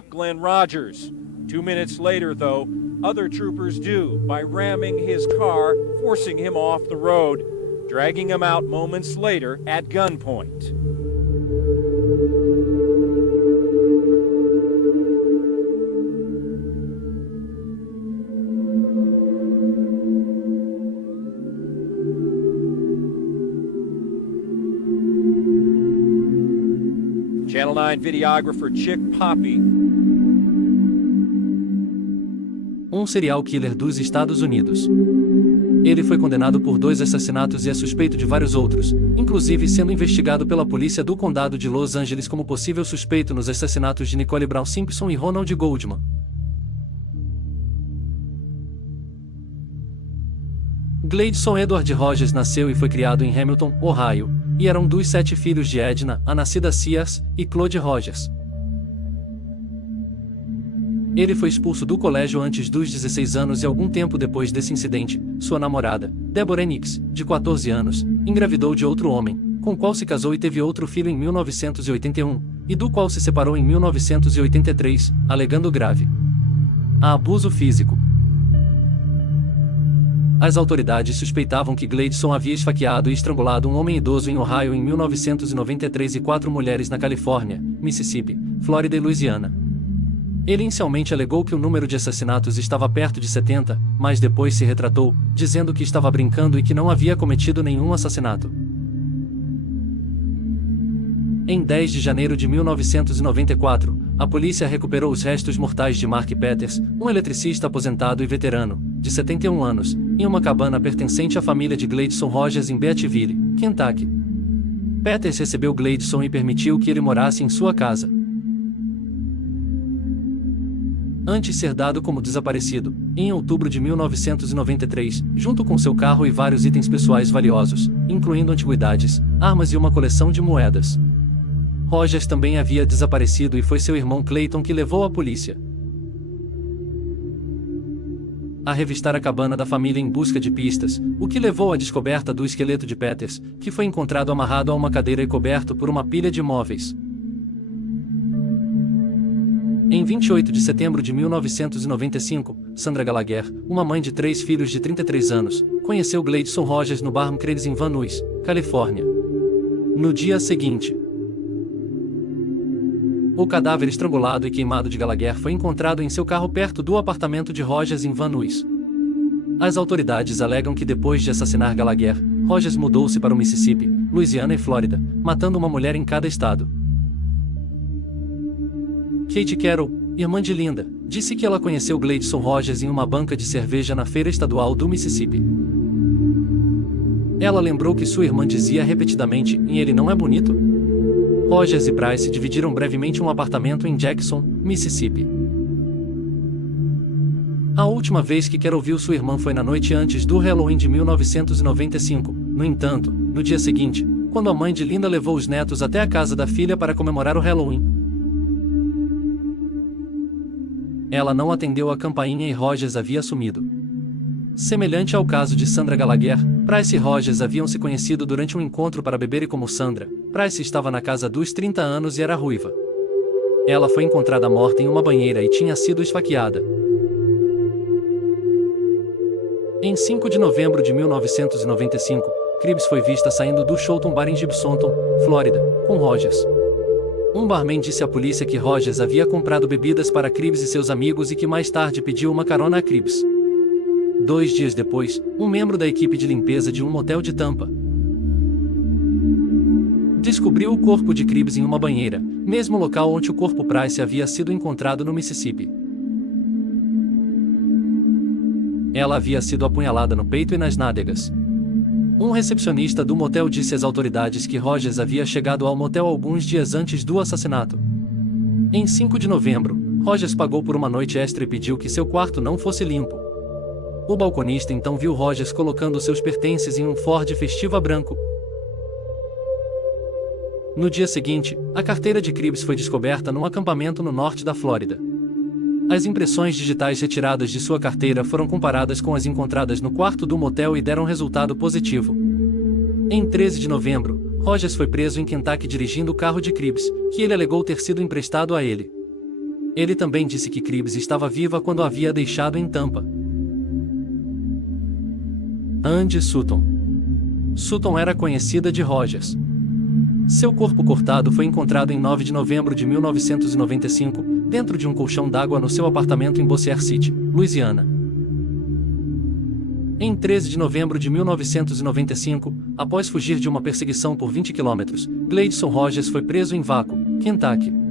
Glenn Rogers. 2 minutes later, though, other troopers do by ramming his car, forcing him off the road, dragging him out moments later at gunpoint. Channel 9 videographer Chick Poppy. Um serial killer dos Estados Unidos. Ele foi condenado por 2 assassinatos e é suspeito de vários outros, inclusive sendo investigado pela polícia do condado de Los Angeles como possível suspeito nos assassinatos de Nicole Brown Simpson e Ronald Goldman. Gleidson Edward Rogers nasceu e foi criado em Hamilton, Ohio, e era um dos 7 filhos de Edna, a nascida Sears, e Claude Rogers. Ele foi expulso do colégio antes dos 16 anos e algum tempo depois desse incidente, sua namorada, Deborah Nix, de 14 anos, engravidou de outro homem, com o qual se casou e teve outro filho em 1981, e do qual se separou em 1983, alegando grave abuso físico. As autoridades suspeitavam que Gleidson havia esfaqueado e estrangulado um homem idoso em Ohio em 1993 e 4 mulheres na Califórnia, Mississippi, Flórida e Louisiana. Ele inicialmente alegou que o número de assassinatos estava perto de 70, mas depois se retratou, dizendo que estava brincando e que não havia cometido nenhum assassinato. Em 10 de janeiro de 1994, a polícia recuperou os restos mortais de Mark Peters, um eletricista aposentado e veterano, de 71 anos, em uma cabana pertencente à família de Gleidson Rogers em Beattville, Kentucky. Peters recebeu Gleidson e permitiu que ele morasse em sua casa. Antes de ser dado como desaparecido, em outubro de 1993, junto com seu carro e vários itens pessoais valiosos, incluindo antiguidades, armas e uma coleção de moedas. Rogers também havia desaparecido e foi seu irmão Clayton que levou à polícia a revistar a cabana da família em busca de pistas, o que levou à descoberta do esqueleto de Peters, que foi encontrado amarrado a uma cadeira e coberto por uma pilha de móveis. Em 28 de setembro de 1995, Sandra Gallagher, uma mãe de 3 filhos de 33 anos, conheceu Gleidson Rogers no bar Credits em Van Nuys, Califórnia. No dia seguinte, o cadáver estrangulado e queimado de Gallagher foi encontrado em seu carro perto do apartamento de Rogers em Van Nuys. As autoridades alegam que depois de assassinar Gallagher, Rogers mudou-se para o Mississippi, Louisiana e Flórida, matando uma mulher em cada estado. Kate Carroll, irmã de Linda, disse que ela conheceu Gleidson Rogers em uma banca de cerveja na feira estadual do Mississippi. Ela lembrou que sua irmã dizia repetidamente: "E ele não é bonito?" Rogers e Price dividiram brevemente um apartamento em Jackson, Mississippi. A última vez que Carol viu sua irmã foi na noite antes do Halloween de 1995. No entanto, no dia seguinte, quando a mãe de Linda levou os netos até a casa da filha para comemorar o Halloween, ela não atendeu a campainha e Rogers havia sumido. Semelhante ao caso de Sandra Gallagher, Price e Rogers haviam se conhecido durante um encontro para beber e como Sandra, Price estava na casa dos 30 anos e era ruiva. Ela foi encontrada morta em uma banheira e tinha sido esfaqueada. Em 5 de novembro de 1995, Cribbs foi vista saindo do Sholton Bar em Gibsonton, Flórida, com Rogers. Um barman disse à polícia que Rogers havia comprado bebidas para Cribbs e seus amigos e que mais tarde pediu uma carona a Cribbs. 2 dias depois, um membro da equipe de limpeza de um motel de Tampa descobriu o corpo de Cribbs em uma banheira, mesmo local onde o corpo Price havia sido encontrado no Mississippi. Ela havia sido apunhalada no peito e nas nádegas. Um recepcionista do motel disse às autoridades que Rogers havia chegado ao motel alguns dias antes do assassinato. Em 5 de novembro, Rogers pagou por uma noite extra e pediu que seu quarto não fosse limpo. O balconista então viu Rogers colocando seus pertences em um Ford Festiva branco. No dia seguinte, a carteira de Cribbs foi descoberta num acampamento no norte da Flórida. As impressões digitais retiradas de sua carteira foram comparadas com as encontradas no quarto do motel e deram resultado positivo. Em 13 de novembro, Rogers foi preso em Kentucky dirigindo o carro de Cribbs, que ele alegou ter sido emprestado a ele. Ele também disse que Cribbs estava viva quando a havia deixado em Tampa. Andy Sutton. Sutton era conhecida de Rogers. Seu corpo cortado foi encontrado em 9 de novembro de 1995, dentro de um colchão d'água no seu apartamento em Bossier City, Louisiana. Em 13 de novembro de 1995, após fugir de uma perseguição por 20 quilômetros, Gleidson Rogers foi preso em Waco, Kentucky.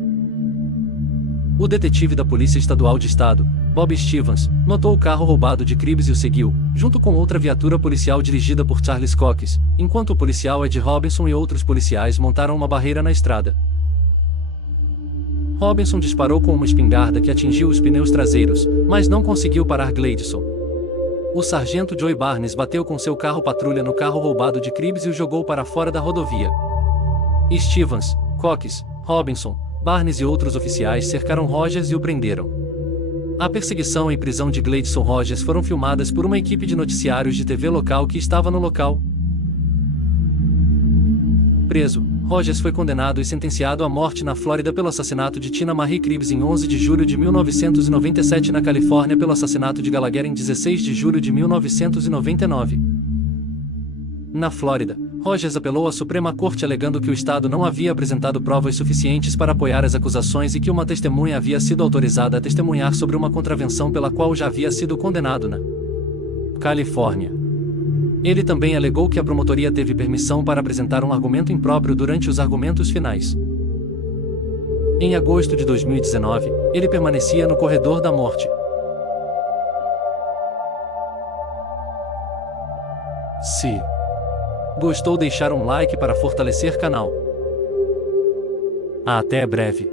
O detetive da Polícia Estadual de Estado, Bob Stevens, notou o carro roubado de Cribbs e o seguiu, junto com outra viatura policial dirigida por Charles Cox, enquanto o policial Ed Robinson e outros policiais montaram uma barreira na estrada. Robinson disparou com uma espingarda que atingiu os pneus traseiros, mas não conseguiu parar Gleidson. O sargento Joey Barnes bateu com seu carro patrulha no carro roubado de Cribbs e o jogou para fora da rodovia. Stevens, Cox, Robinson, Barnes e outros oficiais cercaram Rogers e o prenderam. A perseguição e prisão de Gleidson Rogers foram filmadas por uma equipe de noticiários de TV local que estava no local. Preso, Rogers foi condenado e sentenciado à morte na Flórida pelo assassinato de Tina Marie Cribbs em 11 de julho de 1997 e na Califórnia pelo assassinato de Gallagher em 16 de julho de 1999. Na Flórida, Rogers apelou à Suprema Corte alegando que o Estado não havia apresentado provas suficientes para apoiar as acusações e que uma testemunha havia sido autorizada a testemunhar sobre uma contravenção pela qual já havia sido condenado na Califórnia. Ele também alegou que a promotoria teve permissão para apresentar um argumento impróprio durante os argumentos finais. Em agosto de 2019, ele permanecia no corredor da morte. Se gostou, deixar um like para fortalecer canal. Até breve.